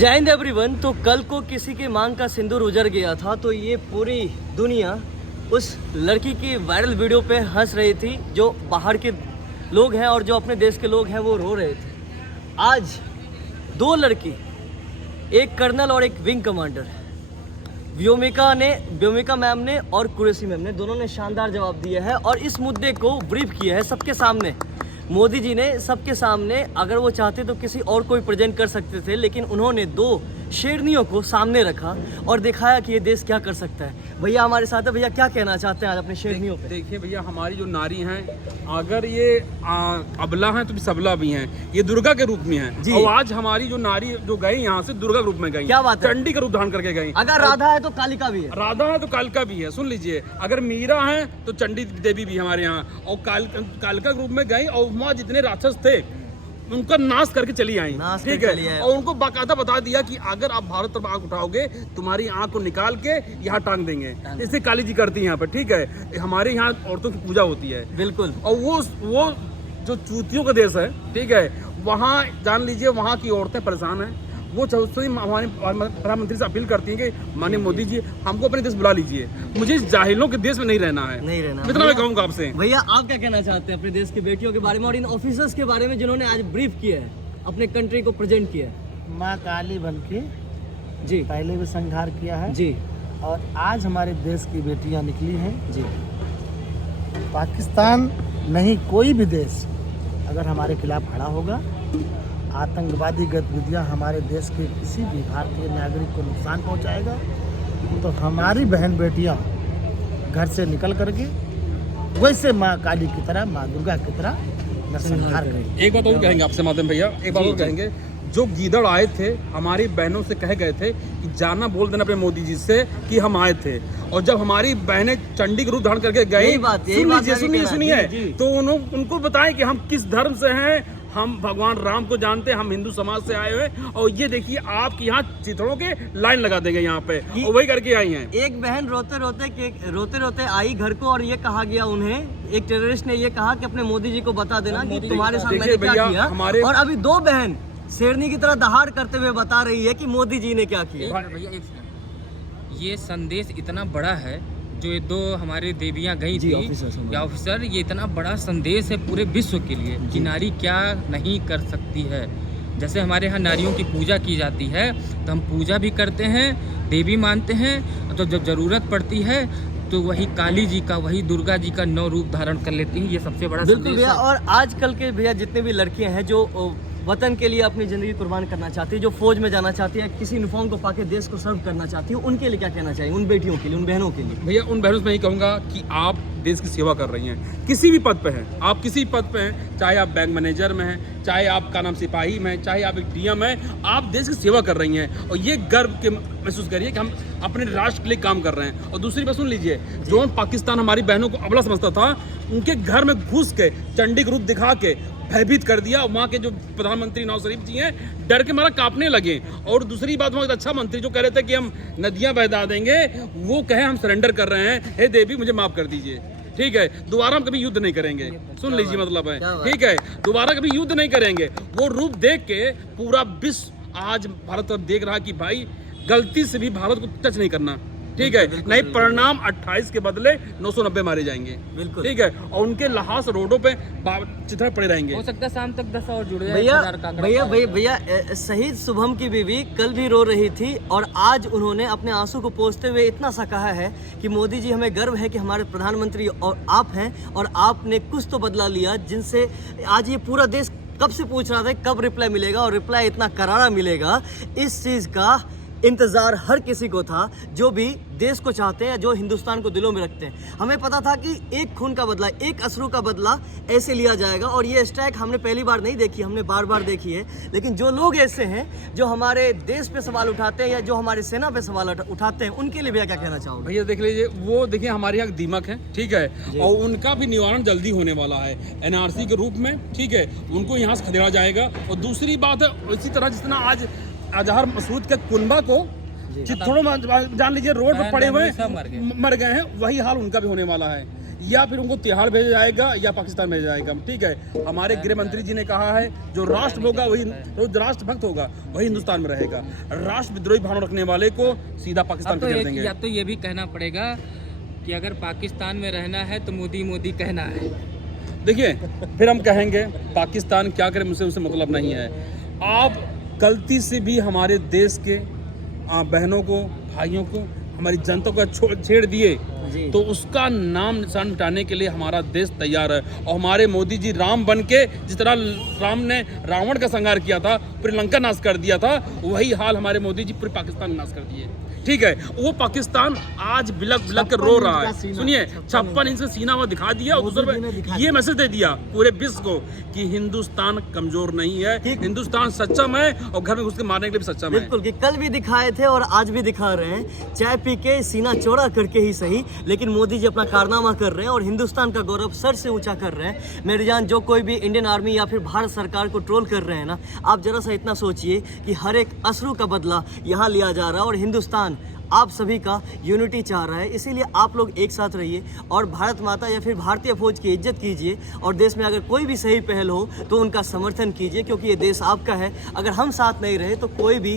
जय हिंद एवरीवन। तो कल को किसी के मांग का सिंदूर उजड़ गया था, तो ये पूरी दुनिया उस लड़की की वायरल वीडियो पे हंस रही थी। जो बाहर के लोग हैं और जो अपने देश के लोग हैं वो रो रहे थे। आज दो लड़की, एक कर्नल और एक विंग कमांडर, व्योमिका मैम ने और कुरैशी मैम ने, दोनों ने शानदार जवाब दिया है और इस मुद्दे को ब्रीफ किया है सबके सामने। मोदी जी ने सबके सामने, अगर वो चाहते तो किसी और को भी प्रेजेंट कर सकते थे, लेकिन उन्होंने दो शेरनियों को सामने रखा और दिखाया कि ये देश क्या कर सकता है। भैया हमारे साथ है, भैया क्या कहना चाहते हैं आज अपने शेरनियों पे? देखिए भैया, हमारी जो नारी हैं, अगर ये अबला हैं तो सबला भी हैं, ये दुर्गा के रूप में हैं। और आज हमारी जो नारी जो गई यहाँ से दुर्गा के रूप में गई, क्या बात है, चंडी का रूप धारण करके गई। अगर राधा है तो कालिका भी है, राधा है तो कालिका भी है। सुन लीजिए, अगर मीरा है तो चंडी देवी भी हमारे यहाँ, और कालिका के रूप में गई और वहाँ जितने राक्षस थे उनका नाश करके चली आई। ठीक है, और उनको बाकायदा बता दिया कि अगर आप भारत तरफ आंख उठाओगे तुम्हारी आंख को निकाल के यहाँ टांग देंगे। इससे काली जी करती है यहाँ पर। ठीक है, हमारे यहाँ औरतों की पूजा होती है। बिल्कुल। और वो जो चूतियों का देश है, ठीक है, वहाँ जान लीजिए वहाँ की औरतें परेशान हैं। वो हमारे प्रधानमंत्री से अपील करती हैं कि माननीय मोदी जी हमको अपने देश बुला लीजिए, मुझे जाहिलों के देश में नहीं रहना है। इतना मैं कहूँगा आपसे। भैया आप क्या कहना चाहते हैं अपने देश की बेटियों के बारे में और इन ऑफिसर्स के बारे में जिन्होंने आज ब्रीफ किया है, अपने कंट्री को प्रेजेंट किया है? माँ काली बन के जी पहले भी संहार किया है जी, और आज हमारे देश की बेटियां निकली हैं जी। पाकिस्तान नहीं, कोई भी देश अगर हमारे खिलाफ खड़ा होगा, आतंकवादी गतिविधियां हमारे देश के किसी भी भारतीय नागरिक को नुकसान पहुंचाएगा, तो हमारी बहन बेटियां घर से निकल करके वैसे माँ काली की तरह, माँ दुर्गा की तरह नरसंहार करेंगे। एक बात और कहेंगे आपसे माध्यम भैया, एक बात और कहेंगे। जो गीदड़ आए थे हमारी बहनों से कह गए थे कि जाना बोल देना अपने मोदी जी से कि हम आए थे, और जब हमारी बहनें चंडी के रूप धारण करके गई, सुनिए, तो उनको बताएं कि हम किस धर्म से हैं। हम भगवान राम को जानते हैं, हम हिंदू समाज से आए हुए, और ये देखिए आपके यहाँ चिथड़ों के लाइन लगा देंगे यहाँ पे, और वही करके आई हैं। एक बहन रोते रोते आई घर को और ये कहा गया उन्हें, एक टेररिस्ट ने ये कहा कि अपने मोदी जी को बता देना कि तुम्हारे साथ मैंने क्या किया। और अभी दो बहन शेरनी की तरह दहाड़ करते हुए बता रही है कि मोदी जी ने क्या किया। भैया एक सेकंड, ये संदेश इतना बड़ा है, जो ये दो हमारी देवियां गई थी या ऑफिसर, ये इतना बड़ा संदेश है पूरे विश्व के लिए कि नारी क्या नहीं कर सकती है। जैसे हमारे यहाँ नारियों की पूजा की जाती है, तो हम पूजा भी करते हैं, देवी मानते हैं, तो जब जरूरत पड़ती है तो वही काली जी का, वही दुर्गा जी का 9 रूप धारण कर लेती हैं। ये सबसे बड़ा संदेश है। और आजकल के भैया जितने भी लड़कियां हैं जो वतन के लिए अपनी ज़िंदगी कुर्बान करना चाहती है, जो फौज में जाना चाहती है, किसी यूनिफॉर्म को पाके देश को सर्व करना चाहती है, उनके लिए क्या कहना चाहिए? उन बेटियों के लिए, उन बहनों के लिए? भैया उन बहनों से मैं यही कहूँगा कि आप देश की सेवा कर रही हैं, किसी भी पद पे हैं, आप किसी पद पे हैं, चाहे आप बैंक मैनेजर में हैं, चाहे आप का नाम सिपाही में हैं, चाहे आप एक डीएम हैं, आप देश की सेवा कर रही हैं, और ये गर्व के महसूस करिए कि हम अपने राष्ट्र के लिए काम कर रहे हैं। और दूसरी बात सुन लीजिए, जो पाकिस्तान हमारी बहनों को अबला समझता था, उनके घर में घुस के चंडी का रूप दिखा के भयभीत कर दिया। वहाँ के जो प्रधानमंत्री नवाज शरीफ जी हैं, डर के मारा कांपने लगे। और दूसरी बात, वहाँ अच्छा मंत्री जो कह रहे थे कि हम नदियाँ बहा देंगे, वो कहे हम सरेंडर कर रहे हैं, हे देवी मुझे माफ कर दीजिए। ठीक है, दोबारा हम कभी युद्ध नहीं करेंगे। सुन लीजिए, मतलब है, ठीक है, दोबारा कभी युद्ध नहीं करेंगे। वो रूप देख के पूरा विश्व आज भारत देख रहा कि भाई गलती से भी भारत को टच नहीं करना। ठीक है, नहीं परिणाम 28 के बदले 990 मारे जाएंगे। बिल्कुल ठीक है, और उनके लहास रोडों पे चिथड़े पड़े रहेंगे। हो सकता है शाम तक 10 और जुड़ जाए। भैया शहीद शुभम की बीवी कल भी रो रही थी और आज उन्होंने अपने आंसू को पोंछते हुए इतना सा कहा है कि मोदी जी हमें गर्व है कि हमारे प्रधानमंत्री और आप हैं, और आपने कुछ तो बदला लिया जिनसे आज ये पूरा देश कब से पूछ रहा था कब रिप्लाई मिलेगा, और रिप्लाई इतना करारा मिलेगा। इस चीज़ का इंतज़ार हर किसी को था जो भी देश को चाहते हैं, जो हिंदुस्तान को दिलों में रखते हैं। हमें पता था कि एक खून का बदला, एक अश्रु का बदला ऐसे लिया जाएगा, और ये स्ट्राइक हमने पहली बार नहीं देखी, हमने बार बार देखी है। लेकिन जो लोग ऐसे हैं जो हमारे देश पे सवाल उठाते हैं या जो हमारी सेना पे सवाल उठाते हैं, उनके लिए भैया क्या कहना चाहोगे? भैया देख लीजिए, वो देखिए हमारे यहाँ दीमक है, ठीक है, और उनका भी निवारण जल्दी होने वाला है NRC के रूप में। ठीक है, उनको यहाँ से खदेड़ा जाएगा। और दूसरी बात है, इसी तरह जिस तरह आज अजहर मसूद के कुनबा को चित्तौड़ में जान लीजिए रोड पर पड़े हुए मर गए हैं, वही हाल उनका भी होने वाला है। या फिर उनको तिहाड़ भेजा जाएगा या पाकिस्तान भेजा जाएगा। ठीक है, हमारे गृह मंत्री जी ने कहा है जो राष्ट्र होगा वही, जो राष्ट्रभक्त होगा वही हिंदुस्तान में रहेगा। राष्ट्रविद्रोही भावना रखने वाले को सीधा पाकिस्तान अब तो भेज देंगे। या तो ये भी कहना पड़ेगा कि अगर पाकिस्तान में रहना है तो मोदी मोदी कहना है। देखिए, फिर हम कहेंगे पाकिस्तान क्या करे, मुझसे उससे मतलब नहीं है। आप गलती से भी हमारे देश के बहनों को, भाइयों को, हमारी जनता को छेड़ दिए तो उसका नाम निशान मिटाने के लिए हमारा देश तैयार है। और हमारे मोदी जी राम बन के, जिस तरह राम ने रावण का संहार किया था, पूरी लंका नाश कर दिया था, वही हाल हमारे मोदी जी पूरे पाकिस्तान नाश कर दिए। ठीक है, वो पाकिस्तान आज बिलक बिलक कर रो रहा है। सुनिए, 56 इंच का सीना वो दिखा दिया और दूसरे ये मैसेज दे दिया पूरे विश्व को कि हिंदुस्तान कमजोर नहीं है, हिंदुस्तान सक्षम है और घर में घुस के मारने के लिए भी सक्षम है। बिल्कुल, कि कल भी दिखाए थे और आज भी दिखा रहे हैं, चाय पी के सीना चौड़ा करके ही सही, लेकिन मोदी जी अपना कारनामा कर रहे हैं और हिंदुस्तान का गौरव सर से ऊंचा कर रहे हैं। मेरी जान, जो कोई भी इंडियन आर्मी या फिर भारत सरकार को ट्रोल कर रहे हैं ना, आप जरा सा इतना सोचिए कि हर एक अश्रु का बदला यहाँ लिया जा रहा है और हिंदुस्तान आप सभी का यूनिटी चाह रहा है। इसीलिए आप लोग एक साथ rहिए और भारत माता या फिर भारतीय फौज की इज्जत कीजिए और देश में अगर कोई भी सही पहल हो तो उनका समर्थन कीजिए, क्योंकि ये देश आपका है। अगर हम साथ नहीं रहे तो कोई भी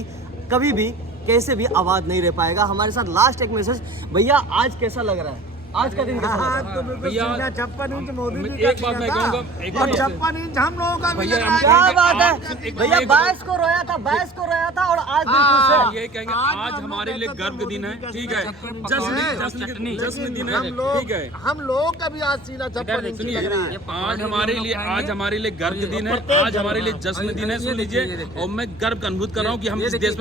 कभी भी कैसे भी आबाद नहीं रह पाएगा। हमारे साथ लास्ट एक मैसेज, भैया आज कैसा लग रहा है? आज का दिन कैसा लग रहा है? भैया 56 इंच मोदी जी एक बात मैं कहूँगा, एक और बात 56 इंच हम लोगों का भी भैया, लग रहा है। क्या बात है एक- भैया, एक- 22 को रोया था, 22 को रोया था और आज दिन खुश है। ये कहेंगे आज हमारे लिए गर्व का दिन है। ठीक है, जश्न दिन है। हम लोग, ठीक है, हम लोग का भी आज सीना 56 इंच सुनिए, लग रहा है। आज हमारे लिए गर्व का दिन है, आज हमारे लिए जश्न दिन है। सुन लीजिए, और मैं गर्व का अनुभूत कर रहा हूँ कि हम इस देश में